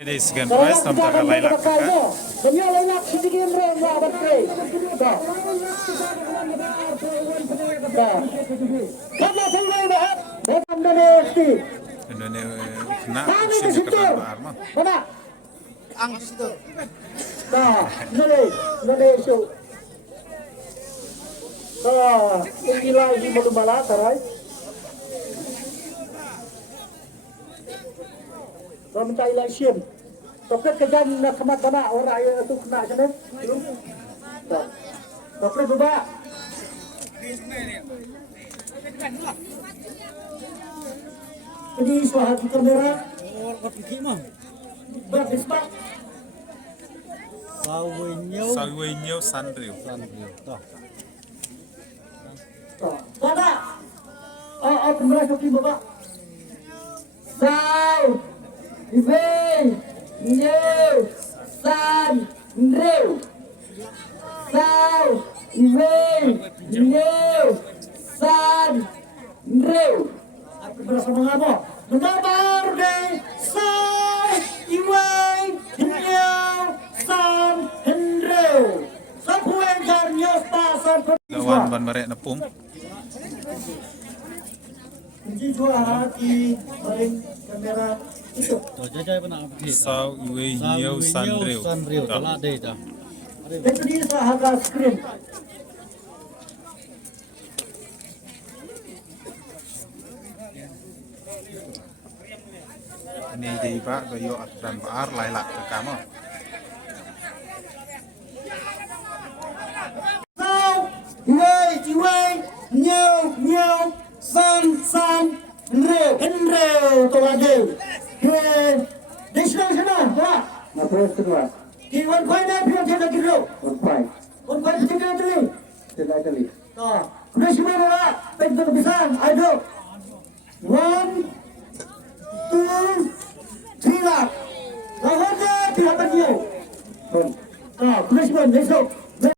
Ini sekian price nampak laylak kakak. Banyak laylak sedikit ramah berkait. Karena saya dah datang dari SD. Indonesia kena musim kebetulan Pak Arman. Mana? Ang di situ. Dah, Indonesia. Dah, ini lagi mau balak, tarai. Kalau minta election, tapi kerjaan nak kemat mana orang itu kena macam ni. Tapi berapa? Ini suara kamera. Orang pergi mah. Berapa sebab? Sawenyo Sandrio. Mana? Kamera seperti berapa? Sau. Ibe, New, San, New, Sau, Ibe, New, San, New. Apa bersama apa? Mengabar deh, Sau, Ibe, New, San, New. Siapa yang karya pasar Lawan ban barek nepung. Kunci jual hati, paling kamera. Jajai pernah pergi. Sau Iwe Nyo Sandrio. Telah deh dah. Itu dia sahaja skrin. Ini di Pak Bayo dan Pak Ar laylak ke kamu. Sau, Iwe, Nyo, San, Nreo, tola deh. Desna lah. Apa kedua? Kiwan Khwai ni pihak dia lagi dulu. Khwai kita tadi. Kita tadi. Ah, sudah semua lah. Pentas kebiasaan. Ayo. 1, 2, 3 lah. Lawan dia pihak beliau. Ah, sudah semua besok.